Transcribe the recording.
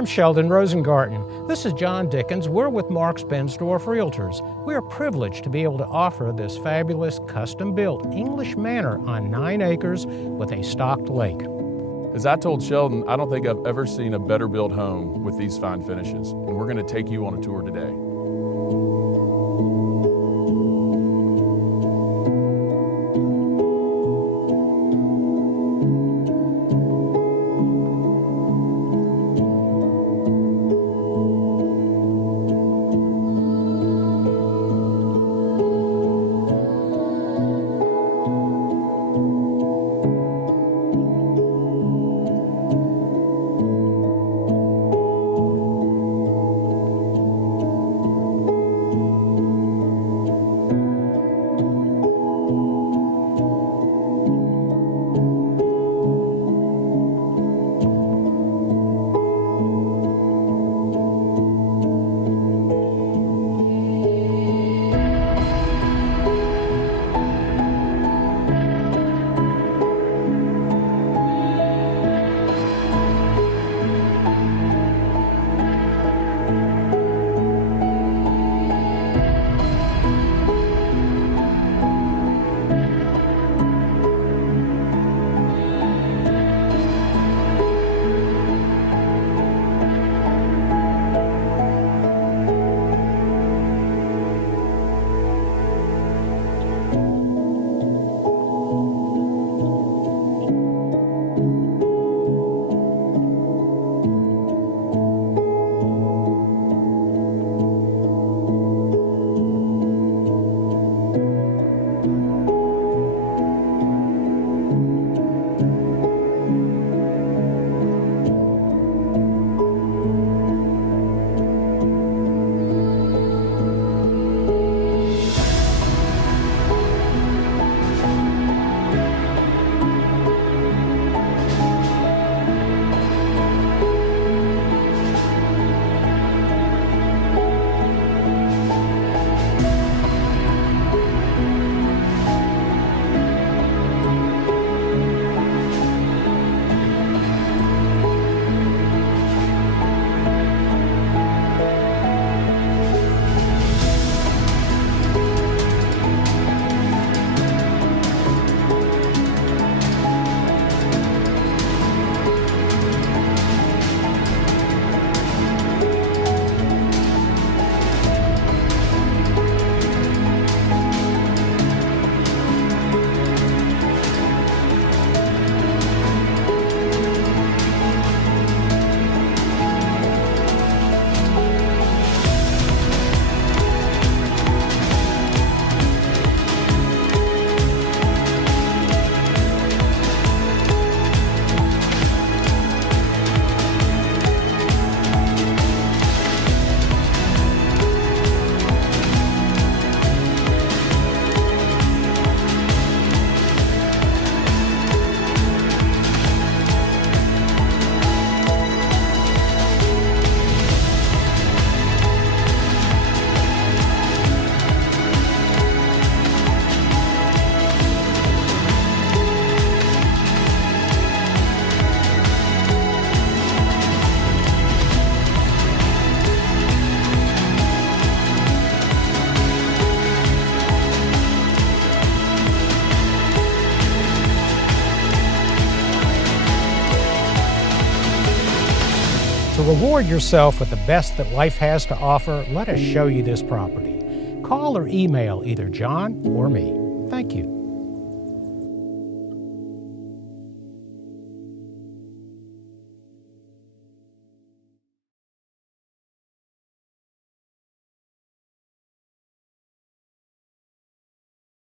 I'm Sheldon Rosengarten. This is John Dickens. We're with Marx-Bensdorf Realtors. We are privileged to be able to offer this fabulous custom-built English manor on 9 acres with a stocked lake. As I told Sheldon, I don't think I've ever seen a better built home with these fine finishes, and we're going to take you on a tour today. To reward yourself with the best that life has to offer, let us show you this property. Call or email either John or me. Thank you.